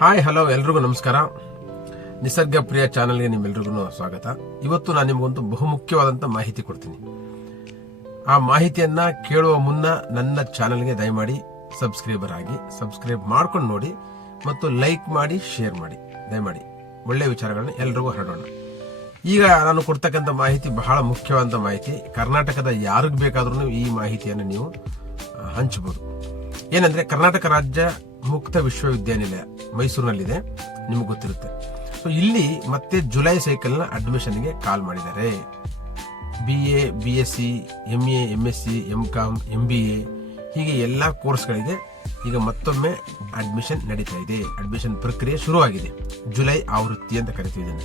Hi hello ಎಲ್ರಿಗೂ ನಮಸ್ಕಾರ. ನಿಸರ್ಗ ಪ್ರಿಯ ಚಾನೆಲ್ಗೆ ನಿಮ್ಮೆಲ್ರಿಗೂ ಸ್ವಾಗತ. ಇವತ್ತು ನಾನು ನಿಮಗೊಂದು ಬಹುಮುಖ್ಯವಾದಂತ ಮಾಹಿತಿ ಕೊಡ್ತೀನಿ. ಆ ಮಾಹಿತಿಯನ್ನ ಕೇಳುವ ಮುನ್ನ ನನ್ನ ಚಾನೆಲ್ಗೆ ದಯಮಾಡಿ ಸಬ್ಸ್ಕ್ರೈಬರ್ ಆಗಿ, ಸಬ್ಸ್ಕ್ರೈಬ್ ಮಾಡ್ಕೊಂಡು ನೋಡಿ ಮತ್ತು ಲೈಕ್ ಮಾಡಿ, ಶೇರ್ ಮಾಡಿ. ದಯಮಾಡಿ ಒಳ್ಳೆಯ ವಿಚಾರಗಳನ್ನ ಎಲ್ರಿಗೂ ಹರಡೋಣ. ಈಗ ನಾನು ಕೊಡ್ತಕ್ಕಂಥ ಮಾಹಿತಿ ಬಹಳ ಮುಖ್ಯವಾದ ಮಾಹಿತಿ. ಕರ್ನಾಟಕದ ಯಾರಿಗ್ ಬೇಕಾದ್ರೂ ಈ ಮಾಹಿತಿಯನ್ನು ನೀವು ಹಂಚಬಹುದು. ಏನಂದ್ರೆ, ಕರ್ನಾಟಕ ರಾಜ್ಯ ಮುಕ್ತ ವಿಶ್ವವಿದ್ಯಾನಿಲಯ ಮೈಸೂರಿನಲ್ಲಿದೆ, ನಿಮಗೆ ಗೊತ್ತಿರುತ್ತೆ. ಸೊ ಇಲ್ಲಿ ಮತ್ತೆ ಜುಲೈ ಸೈಕಲ್ನ ಅಡ್ಮಿಷನ್ಗೆ ಕಾಲ್ ಮಾಡಿದ್ದಾರೆ. BA, BSc, MA, MSc, MCom, MBA ಹೀಗೆ ಎಲ್ಲಾ ಕೋರ್ಸ್ಗಳಿಗೆ ಈಗ ಮತ್ತೊಮ್ಮೆ ಅಡ್ಮಿಷನ್ ನಡೀತಾ ಇದೆ. ಅಡ್ಮಿಷನ್ ಪ್ರಕ್ರಿಯೆ ಶುರುವಾಗಿದೆ. ಜುಲೈ ಆವೃತ್ತಿ ಅಂತ ಕರಿತಿದ್ದೇನೆ.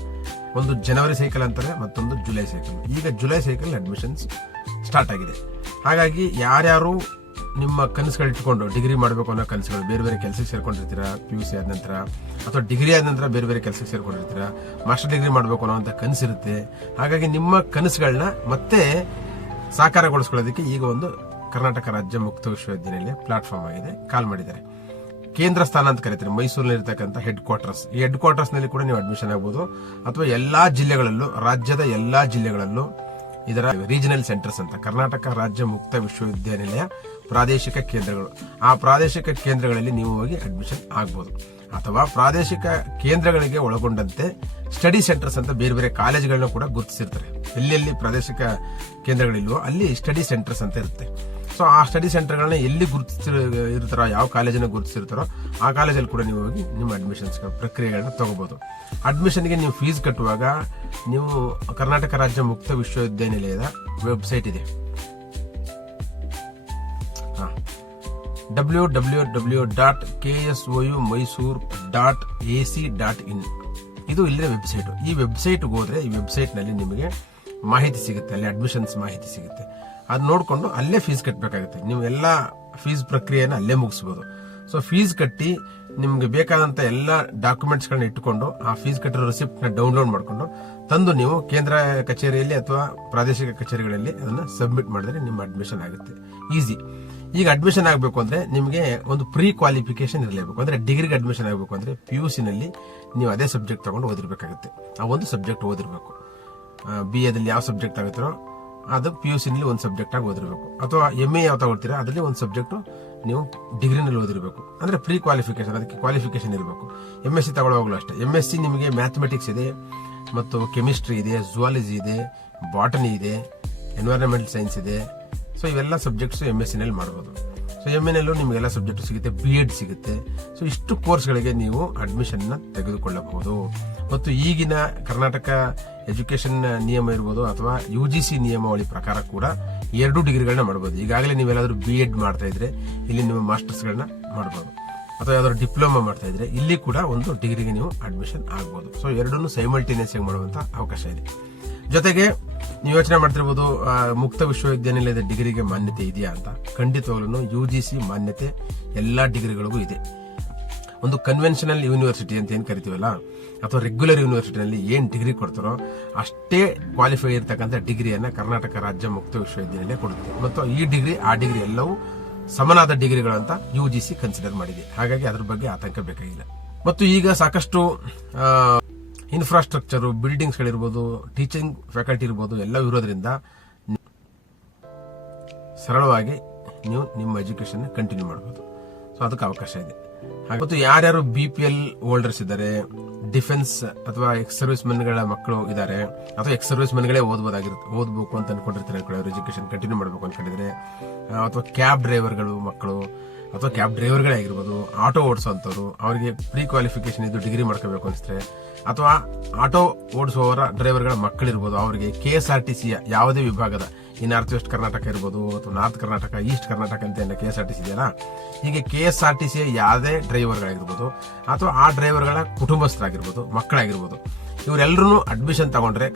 ಒಂದು ಜನವರಿ ಸೈಕಲ್ ಅಂತಾರೆ, ಮತ್ತೊಂದು ಜುಲೈ ಸೈಕಲ್. ಈಗ ಜುಲೈ ಸೈಕಲ್ ಅಡ್ಮಿಷನ್ಸ್ ಸ್ಟಾರ್ಟ್ ಆಗಿದೆ. ಹಾಗಾಗಿ ಯಾರ್ಯಾರು ನಿಮ್ಮ ಕನಸುಗಳು ಇಟ್ಕೊಂಡು ಡಿಗ್ರಿ ಮಾಡಬೇಕು ಅನ್ನೋ ಕನಸುಗಳು, ಬೇರೆ ಬೇರೆ ಕೆಲಸಕ್ಕೆ ಸೇರ್ಕೊಂಡಿರ್ತೀರಾ, PUC ಆದ ನಂತರ ಅಥವಾ ಡಿಗ್ರಿ ಆದ ನಂತರ ಬೇರೆ ಬೇರೆ ಕೆಲಸಕ್ಕೆ ಸೇರ್ಕೊಂಡಿರ್ತೀರಾ, ಮಾಸ್ಟರ್ ಡಿಗ್ರಿ ಮಾಡಬೇಕು ಅನ್ನೋ ಕನಸಿರುತ್ತೆ. ಹಾಗಾಗಿ ನಿಮ್ಮ ಕನಸುಗಳನ್ನ ಮತ್ತೆ ಸಾಕಾರಗೊಳಿಸ್ಕೊಳ್ಳೋದಕ್ಕೆ ಈಗ ಒಂದು ಕರ್ನಾಟಕ ರಾಜ್ಯ ಮುಕ್ತ ವಿಶ್ವವಿದ್ಯಾನಿಲಯ ಪ್ಲಾಟ್ಫಾರ್ಮ್ ಆಗಿದೆ. ಕಾಲ್ ಮಾಡಿದ್ದಾರೆ. ಕೇಂದ್ರ ಸ್ಥಾನ ಅಂತ ಕರೀತಾರೆ, ಮೈಸೂರಿನಲ್ಲಿ ಇರತಕ್ಕಂಥ ಹೆಡ್ ಕ್ವಾರ್ಟರ್ಸ್. ಈ ಹೆಡ್ ಕ್ವಾರ್ಟರ್ಸ್ ನಲ್ಲಿ ಕೂಡ ನೀವು ಅಡ್ಮಿಷನ್ ಆಗಬಹುದು, ಅಥವಾ ಎಲ್ಲಾ ಜಿಲ್ಲೆಗಳಲ್ಲೂ, ರಾಜ್ಯದ ಎಲ್ಲಾ ಜಿಲ್ಲೆಗಳಲ್ಲೂ ಇದರ ರೀಜನಲ್ ಸೆಂಟರ್ಸ್ ಅಂತ, ಕರ್ನಾಟಕ ರಾಜ್ಯ ಮುಕ್ತ ವಿಶ್ವವಿದ್ಯಾನಿಲಯ ಪ್ರಾದೇಶಿಕ ಕೇಂದ್ರಗಳು. ಆ ಪ್ರಾದೇಶಿಕ ಕೇಂದ್ರಗಳಲ್ಲಿ ನೀವು ಹೋಗಿ ಅಡ್ಮಿಷನ್ ಆಗಬಹುದು. ಅಥವಾ ಪ್ರಾದೇಶಿಕ ಕೇಂದ್ರಗಳಿಗೆ ಒಳಗೊಂಡಂತೆ ಸ್ಟಡಿ ಸೆಂಟರ್ಸ್ ಅಂತ ಬೇರೆ ಬೇರೆ ಕಾಲೇಜುಗಳನ್ನ ಕೂಡ ಗುರುತಿಸಿರ್ತಾರೆ. ಎಲ್ಲೆಲ್ಲಿ ಪ್ರಾದೇಶಿಕ ಕೇಂದ್ರಗಳಿಲ್ವೋ ಅಲ್ಲಿ ಸ್ಟಡಿ ಸೆಂಟರ್ಸ್ ಅಂತ ಇರುತ್ತೆ. ಸೊ ಆ ಸ್ಟಡಿ ಸೆಂಟರ್ಗಳನ್ನ ಎಲ್ಲಿ ಗುರುತಿಸಿರ್ತಾರೋ, ಯಾವ ಕಾಲೇಜನ್ನ ಗುರುತಿಸಿರ್ತಾರೋ ಆ ಕಾಲೇಜಲ್ಲಿ ಕೂಡ ನೀವು ಹೋಗಿ ನಿಮ್ಮ ಅಡ್ಮಿಷನ್ಸ್ ಪ್ರಕ್ರಿಯೆಗಳನ್ನ ತಗೋಬಹುದು. ಅಡ್ಮಿಷನ್ಗೆ ನೀವು ಫೀಸ್ ಕಟ್ಟುವಾಗ ನೀವು ಕರ್ನಾಟಕ ರಾಜ್ಯ ಮುಕ್ತ ವಿಶ್ವವಿದ್ಯಾನಿಲಯದ ವೆಬ್ಸೈಟ್ ಇದೆ, www.ksoumysore.ac.in. ಇದು ಇಲ್ಲಿನ ವೆಬ್ಸೈಟ್. ಈ ವೆಬ್ಸೈಟ್ಗೆ ಹೋದ್ರೆ ಈ ವೆಬ್ಸೈಟ್ ನಲ್ಲಿ ನಿಮಗೆ ಮಾಹಿತಿ ಸಿಗುತ್ತೆ, ಅಲ್ಲಿ ಅಡ್ಮಿಷನ್ಸ್ ಮಾಹಿತಿ ಸಿಗುತ್ತೆ. ಅದು ನೋಡ್ಕೊಂಡು ಅಲ್ಲೇ ಫೀಸ್ ಕಟ್ಟಬೇಕಾಗುತ್ತೆ. ನೀವು ಎಲ್ಲ ಫೀಸ್ ಪ್ರಕ್ರಿಯೆನ ಅಲ್ಲೇ ಮುಗಿಸಬಹುದು. ಸೊ ಫೀಸ್ ಕಟ್ಟಿ ನಿಮ್ಗೆ ಬೇಕಾದಂತ ಎಲ್ಲ ಡಾಕ್ಯುಮೆಂಟ್ಸ್ ಗಳನ್ನ ಇಟ್ಟುಕೊಂಡು ಆ ಫೀಸ್ ಕಟ್ಟಿರೋ ರಿಸಿಪ್ಟ್ ನ ಡೌನ್ಲೋಡ್ ಮಾಡ್ಕೊಂಡು ತಂದು ನೀವು ಕೇಂದ್ರ ಕಚೇರಿಯಲ್ಲಿ ಅಥವಾ ಪ್ರಾದೇಶಿಕ ಕಚೇರಿಗಳಲ್ಲಿ ಅದನ್ನ ಸಬ್ಮಿಟ್ ಮಾಡಿದ್ರೆ ನಿಮ್ಮ ಅಡ್ಮಿಷನ್ ಆಗುತ್ತೆ. ಈಸಿ. ಈಗ ಅಡ್ಮಿಷನ್ ಆಗಬೇಕು ಅಂದ್ರೆ ನಿಮಗೆ ಒಂದು ಪ್ರೀ ಕ್ವಾಲಿಫಿಕೇಶನ್ ಇರಲೇಬೇಕು. ಅಂದ್ರೆ ಡಿಗ್ರಿಗೆ ಅಡ್ಮಿಷನ್ ಆಗಬೇಕು ಅಂದ್ರೆ PUC ನಲ್ಲಿ ನೀವು ಅದೇ ಸಬ್ಜೆಕ್ಟ್ ತಗೊಂಡು ಓದಿರ್ಬೇಕಾಗುತ್ತೆ. ಆ ಒಂದು ಸಬ್ಜೆಕ್ಟ್ ಓದಿರ್ಬೇಕು. BA ದಲ್ಲಿ ಯಾವ ಸಬ್ಜೆಕ್ಟ್ ಆಗುತ್ತೋ ಅದು PUC ನಲ್ಲಿ ಒಂದು ಸಬ್ಜೆಕ್ಟ್ ಆಗಿ ಓದಿರ್ಬೇಕು. ಅಥವಾ MA ಯಾವ ತಗೊಳ್ತೀರಾ ಅದರಲ್ಲಿ ಒಂದು ಸಬ್ಜೆಕ್ಟ್ ನೀವು ಡಿಗ್ರಿನಲ್ಲಿ ಓದಿರ್ಬೇಕು. ಅಂದ್ರೆ ಪ್ರೀ ಕ್ವಾಲಿಫಿಕೇಶನ್, ಅದಕ್ಕೆ ಕ್ವಾಲಿಫಿಕೇಶನ್ ಇರಬೇಕು. MSc ತಗೊಳ್ಳುವಾಗಲೂ ಅಷ್ಟೇ. MSc ನಿಮಗೆ ಮ್ಯಾಥಮೆಟಿಕ್ಸ್ ಇದೆ, ಮತ್ತು ಕೆಮಿಸ್ಟ್ರಿ ಇದೆ, ಝುವಾಲಜಿ ಇದೆ, ಬಾಟನಿ ಇದೆ, ಎನ್ವೈರನ್ಮೆಂಟಲ್ ಸೈನ್ಸ್ ಇದೆ. ಸೊ ಇವೆಲ್ಲ ಸಬ್ಜೆಕ್ಟ್ಸ್ MSc ನಲ್ಲಿ ಮಾಡಬಹುದು. ಸೊ MA ನಲ್ಲೂ ನಿಮಗೆಲ್ಲ ಸಬ್ಜೆಕ್ಟ್ ಸಿಗುತ್ತೆ, B.Ed ಸಿಗುತ್ತೆ. ಸೊ ಇಷ್ಟು ಕೋರ್ಸ್ಗಳಿಗೆ ನೀವು ಅಡ್ಮಿಷನ್ ನ ತೆಗೆದುಕೊಳ್ಳಬಹುದು. ಮತ್ತು ಈಗಿನ ಕರ್ನಾಟಕ ಎಜುಕೇಶನ್ ನಿಯಮ ಇರ್ಬೋದು ಅಥವಾ UGC ನಿಯಮಾವಳಿ ಪ್ರಕಾರ ಕೂಡ 2 ಡಿಗ್ರಿಗಳನ್ನ ಮಾಡಬಹುದು. ಈಗಾಗಲೇ ನೀವೆಲ್ಲಾದ್ರೂ B.Ed ಮಾಡ್ತಾ ಇದ್ರೆ ಇಲ್ಲಿ ನೀವು ಮಾಸ್ಟರ್ಸ್ ಗಳನ್ನ ಮಾಡಬಹುದು, ಅಥವಾ ಯಾವ್ದಾದ್ರು ಡಿಪ್ಲೊಮಾ ಮಾಡ್ತಾ ಇದ್ರೆ ಇಲ್ಲಿ ಕೂಡ ಒಂದು ಡಿಗ್ರಿಗೆ ನೀವು ಅಡ್ಮಿಷನ್ ಆಗಬಹುದು. ಸೊ ಎರಡನ್ನೂ ಸೈಮಲ್ಟೇನಿಯಸ್ ಆಗಿ ಮಾಡುವಂತ ಅವಕಾಶ ಇದೆ. ಜೊತೆಗೆ ನೀವು ಯೋಚನೆ ಮಾಡ್ತಿರ್ಬೋದು, ಮುಕ್ತ ವಿಶ್ವವಿದ್ಯಾನಿಲಯದ ಡಿಗ್ರಿಗೆ ಮಾನ್ಯತೆ ಇದೆಯಾ ಅಂತ. ಖಂಡಿತವಾಗ್ಲೂ UGC ಮಾನ್ಯತೆ ಎಲ್ಲಾ ಡಿಗ್ರಿಗಳಿಗೂ ಇದೆ. ಒಂದು ಕನ್ವೆನ್ಷನಲ್ ಯೂನಿವರ್ಸಿಟಿ ಅಂತ ಏನ್ ಕರಿತೀವಲ್ಲ, ಅಥವಾ ರೆಗ್ಯುಲರ್ ಯೂನಿವರ್ಸಿಟಿನಲ್ಲಿ ಏನ್ ಡಿಗ್ರಿ ಕೊಡ್ತಾರೋ ಅಷ್ಟೇ ಕ್ವಾಲಿಫೈ ಇರತಕ್ಕಂಥ ಡಿಗ್ರಿಯನ್ನ ಕರ್ನಾಟಕ ರಾಜ್ಯ ಮುಕ್ತ ವಿಶ್ವವಿದ್ಯಾನಿಲಯ ಕೊಡುತ್ತೆ. ಮತ್ತು ಈ ಡಿಗ್ರಿ ಆ ಡಿಗ್ರಿ ಎಲ್ಲವೂ ಸಮನಾದ ಡಿಗ್ರಿಗಳು ಅಂತ UGC ಕನ್ಸಿಡರ್ ಮಾಡಿದೆ. ಹಾಗಾಗಿ ಅದ್ರ ಬಗ್ಗೆ ಆತಂಕ ಬೇಕಾಗಿಲ್ಲ. ಮತ್ತು ಈಗ ಸಾಕಷ್ಟು ಇನ್ಫ್ರಾಸ್ಟ್ರಕ್ಚರ್, ಬಿಲ್ಡಿಂಗ್ಸ್ ಗಳಿರ್ಬೋದು, ಟೀಚಿಂಗ್ ಫ್ಯಾಕಲ್ಟಿ ಇರ್ಬೋದು, ಎಲ್ಲ ಇರೋದ್ರಿಂದ ಸರಳವಾಗಿ ನೀವು ನಿಮ್ಮ ಎಜುಕೇಶನ್ ಕಂಟಿನ್ಯೂ ಮಾಡಬಹುದು. ಸೊ ಅದಕ್ಕೆ ಅವಕಾಶ ಇದೆ. ಮತ್ತು ಯಾರ್ಯಾರು BPL ಹೋಲ್ಡರ್ಸ್ ಇದ್ದಾರೆ, ಡಿಫೆನ್ಸ್ ಅಥವಾ ಎಕ್ಸ್ ಸರ್ವಿಸ್ ಮೆನ್ಗಳ ಮಕ್ಕಳು ಇದ್ದಾರೆ, ಅಥವಾ ಎಕ್ಸ್ ಸರ್ವಿಸ್ ಮೆನ್ಗಳೇ ಓದಬೇಕು ಅಂತ ಅನ್ಕೊಂಡಿರ್ತಾರೆ, ಎಜುಕೇಶನ್ ಕಂಟಿನ್ಯೂ ಮಾಡಬೇಕು ಅನ್ಕೊಂಡಿದ್ರೆ, ಅಥವಾ ಕ್ಯಾಬ್ ಡ್ರೈವರ್ಗಳು ಮಕ್ಕಳು, ಅಥವಾ ಕ್ಯಾಬ್ ಡ್ರೈವರ್ಗಳೇ ಆಗಿರ್ಬೋದು, ಆಟೋ ಓಡಿಸುವಂತವ್ರು, ಅವರಿಗೆ ಪ್ರೀ ಕ್ವಾಲಿಫಿಕೇಶನ್ ಇದ್ದು ಡಿಗ್ರಿ ಮಾಡ್ಕೋಬೇಕು ಅನಿಸಿದ್ರೆ, ಅಥವಾ ಆಟೋ ಓಡಿಸುವವರ ಡ್ರೈವರ್ಗಳ ಮಕ್ಕಳಿರ್ಬೋದು, ಅವರಿಗೆ KSRTC ಯಾವುದೇ ವಿಭಾಗದ, ಈ ನಾರ್ತ್ ವೆಸ್ಟ್ ಕರ್ನಾಟಕ ಇರ್ಬೋದು, ಅಥವಾ ನಾರ್ತ್ ಕರ್ನಾಟಕ, ಈಸ್ಟ್ ಕರ್ನಾಟಕ ಅಂತ KSRTC ಇದೆಯಲ್ಲ, ಹೀಗೆ KSRTC ಯಾವುದೇ ಡ್ರೈವರ್ಗಳಾಗಿರ್ಬೋದು, ಅಥವಾ ಆ ಡ್ರೈವರ್ಗಳ ಕುಟುಂಬಸ್ಥರಾಗಿರ್ಬೋದು, ಮಕ್ಕಳಾಗಿರ್ಬೋದು, ಇವರೆಲ್ಲರೂ ಅಡ್ಮಿಷನ್ ತಗೊಂಡ್ರೆ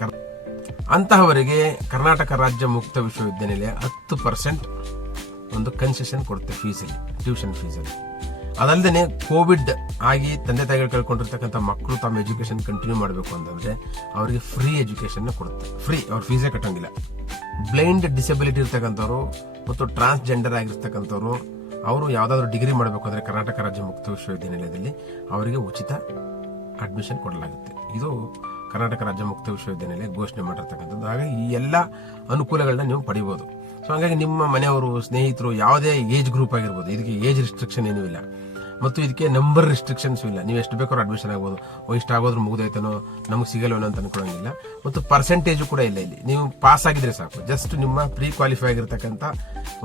ಅಂತಹವರಿಗೆ ಕರ್ನಾಟಕ ರಾಜ್ಯ ಮುಕ್ತ ವಿಶ್ವವಿದ್ಯಾನಿಲಯ 10% ಒಂದು ಕನ್ಸೆಷನ್ ಕೊಡುತ್ತೆ ಫೀಸಲ್ಲಿ, ಟ್ಯೂಷನ್ ಫೀಸಲ್ಲಿ. ಅದಲ್ಲದೆ ಕೋವಿಡ್ ಆಗಿ ತಂದೆ ತಾಯಿಗಳು ಕಳ್ಕೊಂಡಿರ್ತಕ್ಕಂಥ ಮಕ್ಕಳು ತಮ್ಮ ಎಜುಕೇಶನ್ ಕಂಟಿನ್ಯೂ ಮಾಡಬೇಕು ಅಂತಂದ್ರೆ ಅವರಿಗೆ ಫ್ರೀ ಎಜುಕೇಶನ್ ಕೊಡುತ್ತೆ. ಫ್ರೀ, ಅವ್ರ ಫೀಸೇ ಕಟ್ಟಂಗಿಲ್ಲ. ಬ್ಲೈಂಡ್ ಡಿಸಬಿಲಿಟಿ ಇರ್ತಕ್ಕಂಥವ್ರು ಮತ್ತು ಟ್ರಾನ್ಸ್ಜೆಂಡರ್ ಆಗಿರ್ತಕ್ಕಂಥವ್ರು ಅವರು ಯಾವುದಾದ್ರೂ ಡಿಗ್ರಿ ಮಾಡಬೇಕು ಅಂದರೆ ಕರ್ನಾಟಕ ರಾಜ್ಯ ಮುಕ್ತ ವಿಶ್ವವಿದ್ಯಾನಿಲಯದಲ್ಲಿ ಅವರಿಗೆ ಉಚಿತ ಅಡ್ಮಿಷನ್ ಕೊಡಲಾಗುತ್ತೆ. ಇದು ಕರ್ನಾಟಕ ರಾಜ್ಯ ಮುಕ್ತ ವಿಶ್ವವಿದ್ಯಾನಿಲಯ ಘೋಷಣೆ ಮಾಡಿರ್ತಕ್ಕಂಥದ್ದು. ಹಾಗಾಗಿ ಈ ಎಲ್ಲ ಅನುಕೂಲಗಳನ್ನ ನೀವು ಪಡಿಬಹುದು. ಸೊ ಹಾಗಾಗಿ ನಿಮ್ಮ ಮನೆಯವರು, ಸ್ನೇಹಿತರು, ಯಾವುದೇ ಏಜ್ ಗ್ರೂಪ್ ಆಗಿರ್ಬೋದು, ಇದಕ್ಕೆ ಏಜ್ ರಿಸ್ಟ್ರಿಕ್ಷನ್ ಏನೂ ಇಲ್ಲ ಮತ್ತು ಇದಕ್ಕೆ ನಂಬರ್ ರಿಸ್ಟ್ರಿಕ್ಷನ್ಸ್ ಇಲ್ಲ. ನೀವು ಎಷ್ಟು ಬೇಕಾದ್ರೂ ಅಡ್ಮಿಷನ್ ಆಗ್ಬೋದು. ಇಷ್ಟಾಗೋದ್ರೂ ಮುಗಿದೈತನೋ, ನಮಗೆ ಸಿಗಲ್ವನೋ ಅಂತ ಅನ್ಕೊಳ್ಳೋಂಗಿಲ್ಲ. ಮತ್ತು ಪರ್ಸೆಂಟೇಜು ಕೂಡ ಇಲ್ಲ. ಇಲ್ಲಿ ನೀವು ಪಾಸ್ ಆಗಿದ್ರೆ ಸಾಕು. ಜಸ್ಟ್ ನಿಮ್ಮ ಪ್ರೀ ಕ್ವಾಲಿಫೈ ಆಗಿರ್ತಕ್ಕಂಥ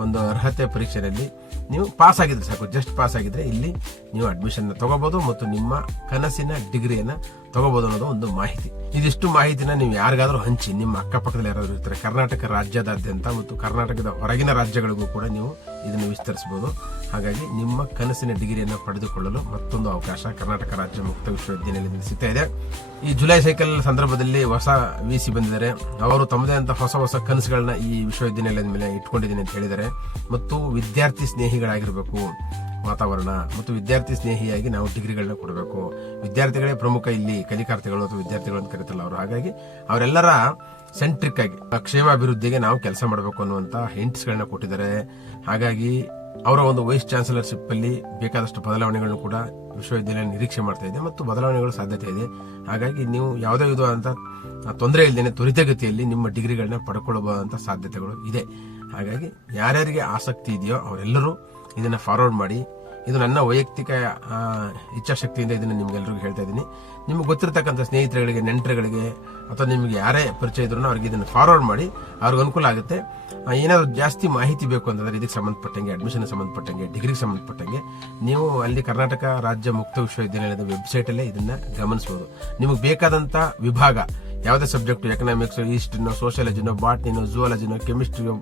ಒಂದು ಅರ್ಹತೆ ಪರೀಕ್ಷೆಯಲ್ಲಿ ನೀವು ಪಾಸ್ ಆಗಿದ್ರೆ ಸಾಕು. ಜಸ್ಟ್ ಪಾಸ್ ಆಗಿದ್ರೆ ಇಲ್ಲಿ ನೀವು ಅಡ್ಮಿಷನ್ ತಗೋಬಹುದು ಮತ್ತು ನಿಮ್ಮ ಕನಸಿನ ಡಿಗ್ರಿಯನ್ನ ತಗೋಬಹುದು ಅನ್ನೋದು ಒಂದು ಮಾಹಿತಿ. ಇದಿಷ್ಟು ಮಾಹಿತಿನ ನೀವು ಯಾರಿಗಾದ್ರೂ ಹಂಚಿ, ನಿಮ್ಮ ಅಕ್ಕಪಕ್ಕದಲ್ಲಿ ಯಾರಾದ್ರೂ ಇರ್ತಾರೆ, ಕರ್ನಾಟಕ ರಾಜ್ಯದಾದ್ಯಂತ ಮತ್ತು ಕರ್ನಾಟಕದ ಹೊರಗಿನ ರಾಜ್ಯಗಳಿಗೂ ಕೂಡ ನೀವು ಇದನ್ನು ವಿಸ್ತರಿಸಬಹುದು. ಹಾಗಾಗಿ ನಿಮ್ಮ ಕನಸಿನ ಡಿಗ್ರಿಯನ್ನು ಪಡೆದುಕೊಳ್ಳಲು ಮತ್ತೊಂದು ಅವಕಾಶ ಕರ್ನಾಟಕ ರಾಜ್ಯ ಮುಕ್ತ ವಿಶ್ವವಿದ್ಯಾನಿಲಯದಲ್ಲಿ ಸಿಗ್ತಾ ಇದೆ. ಈ ಜುಲೈ ಸೈಕಲ್ ಸಂದರ್ಭದಲ್ಲಿ ಹೊಸ ವಿಸಿ ಬಂದಿದ್ದಾರೆ. ಅವರು ತಮ್ಮದೇ ಅಂತ ಹೊಸ ಕನಸುಗಳನ್ನ ಈ ವಿಶ್ವವಿದ್ಯಾನಿಲಯದ ಮೇಲೆ ಇಟ್ಕೊಂಡಿದ್ದೀನಿ ಅಂತ ಹೇಳಿದ್ದಾರೆ. ಮತ್ತು ವಿದ್ಯಾರ್ಥಿ ಸ್ನೇಹಿಗಳಾಗಿರ್ಬೇಕು ವಾತಾವರಣ, ಮತ್ತು ವಿದ್ಯಾರ್ಥಿ ಸ್ನೇಹಿಯಾಗಿ ನಾವು ಡಿಗ್ರಿಗಳನ್ನ ಕೊಡಬೇಕು. ವಿದ್ಯಾರ್ಥಿಗಳೇ ಪ್ರಮುಖ ಇಲ್ಲಿ ಕಲಿಕಾರ್ಥಿಗಳು ಅಥವಾ ವಿದ್ಯಾರ್ಥಿಗಳು ಅಂತ ಕರೀತಲ್ಲ ಅವರು. ಹಾಗಾಗಿ ಅವರೆಲ್ಲರ ಸೆಂಟ್ರಿಕ್ ಆಗಿ ಕ್ಷೇಮಾಭಿವೃದ್ಧಿಗೆ ನಾವು ಕೆಲಸ ಮಾಡಬೇಕು ಅನ್ನುವಂತ ಹಿಂಟ್ಸ್ ಗಳನ್ನ ಕೊಟ್ಟಿದ್ದಾರೆ. ಹಾಗಾಗಿ ಅವರ ಒಂದು ವೈಸ್ ಚಾನ್ಸಲರ್ಶಿಪ್ ಅಲ್ಲಿ ಬೇಕಾದಷ್ಟು ಬದಲಾವಣೆಗಳನ್ನು ಕೂಡ ವಿಶ್ವವಿದ್ಯಾಲಯ ನಿರೀಕ್ಷೆ ಮಾಡ್ತಾ ಇದೆ ಮತ್ತು ಬದಲಾವಣೆಗಳ ಸಾಧ್ಯತೆ ಇದೆ. ಹಾಗಾಗಿ ನೀವು ಯಾವುದೇ ವಿಧವಾದಂತ ತೊಂದರೆ ಇಲ್ಲದೇನೆ ತ್ವರಿತಗತಿಯಲ್ಲಿ ನಿಮ್ಮ ಡಿಗ್ರಿಗಳನ್ನ ಪಡ್ಕೊಳ್ಳಬಹುದಂತ ಸಾಧ್ಯತೆಗಳು ಇದೆ. ಹಾಗಾಗಿ ಯಾರ್ಯಾರಿಗೆ ಆಸಕ್ತಿ ಇದೆಯೋ ಅವರೆಲ್ಲರೂ ಇದನ್ನ ಫಾರ್ವರ್ಡ್ ಮಾಡಿ. ಇದು ನನ್ನ ವೈಯಕ್ತಿಕ ಇಚ್ಛಾಶಕ್ತಿಯಿಂದ ಇದನ್ನ ನಿಮ್ಗೆಲ್ರಿಗೂ ಹೇಳ್ತಾ ಇದ್ದೀನಿ. ನಿಮ್ಗೆ ಗೊತ್ತಿರತಕ್ಕಂಥ ಸ್ನೇಹಿತರುಗಳಿಗೆ, ನೆಂಟರುಗಳಿಗೆ ಅಥವಾ ನಿಮ್ಗೆ ಯಾರೇ ಪರಿಚಯ ಇದ್ರು ಅವ್ರಿಗೆ ಇದನ್ನು ಫಾರ್ವರ್ಡ್ ಮಾಡಿ. ಅವ್ರಿಗೆ ಅನುಕೂಲ ಆಗುತ್ತೆ. ಏನಾದ್ರು ಜಾಸ್ತಿ ಮಾಹಿತಿ ಬೇಕು ಅಂತಂದ್ರೆ ಇದಕ್ಕೆ ಸಂಬಂಧಪಟ್ಟಂಗೆ, ಅಡ್ಮಿಷನ್ ಸಂಬಂಧಪಟ್ಟಂಗೆ, ಡಿಗ್ರಿಗೆ ಸಂಬಂಧಪಟ್ಟಂಗೆ ನೀವು ಅಲ್ಲಿ ಕರ್ನಾಟಕ ರಾಜ್ಯ ಮುಕ್ತ ವಿಶ್ವವಿದ್ಯಾನಿಲಯದ ವೆಬ್ಸೈಟ್ ಅಲ್ಲೇ ಇದನ್ನ ಗಮನಿಸಬಹುದು. ನಿಮಗೆ ಬೇಕಾದಂತ ವಿಭಾಗ ಯಾವುದೇ ಸಬ್ಜೆಕ್ಟ್, ಎಕನಾಮಿಕ್ಸ್, ಹಿಸ್ಟ್ರಿನೋ, ಸೋಷಿಯಾಲಜಿನೋ, ಬಾಟ್ನಿನೋ, ಜುವಾಲಜಿನೋ, ಕೆಮಿಸ್ಟ್ರಿಯೋ,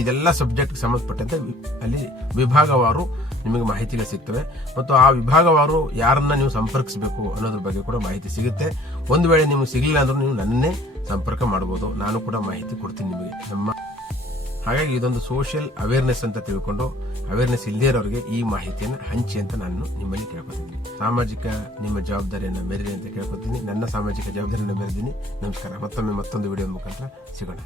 ಇದೆಲ್ಲ ಸಬ್ಜೆಕ್ಟ್ ಸಂಬಂಧಪಟ್ಟಂತೆ ಅಲ್ಲಿ ವಿಭಾಗವಾರು ನಿಮಗೆ ಮಾಹಿತಿಗಳು ಸಿಗ್ತವೆ. ಮತ್ತು ಆ ವಿಭಾಗವಾರು ಯಾರನ್ನ ನೀವು ಸಂಪರ್ಕಿಸಬೇಕು ಅನ್ನೋದ್ರ ಬಗ್ಗೆ ಕೂಡ ಮಾಹಿತಿ ಸಿಗುತ್ತೆ. ಒಂದು ವೇಳೆ ನಿಮಗೆ ಸಿಗಲಿಲ್ಲ ಅಂದ್ರೂ ನೀವು ನನ್ನೇ ಸಂಪರ್ಕ ಮಾಡಬಹುದು. ನಾನು ಕೂಡ ಮಾಹಿತಿ ಕೊಡ್ತೀನಿ ನಿಮಗೆ. ಹಾಗಾಗಿ ಇದೊಂದು ಸೋಷಿಯಲ್ ಅವೇರ್ನೆಸ್ ಅಂತ ತಿಳ್ಕೊಂಡು, ಅವೇರ್ನೆಸ್ ಇಲ್ಲದೇ ಇರೋರಿಗೆ ಈ ಮಾಹಿತಿಯನ್ನು ಹಂಚಿ ಅಂತ ನಾನು ನಿಮ್ಮಲ್ಲಿ ಕೇಳ್ಕೊತೀನಿ. ಸಾಮಾಜಿಕ ನಿಮ್ಮ ಜವಾಬ್ದಾರಿಯನ್ನು ಮೆರೆದಿ ಅಂತ ಕೇಳ್ಕೊತೀನಿ. ನನ್ನ ಸಾಮಾಜಿಕ ಜವಾಬ್ದಾರಿಯನ್ನು ಮೆರೆದಿನಿ. ನಮಸ್ಕಾರ. ಮತ್ತೊಮ್ಮೆ ಮತ್ತೊಂದು ವಿಡಿಯೋ ಮುಖಾಂತರ ಸಿಗೋಣ.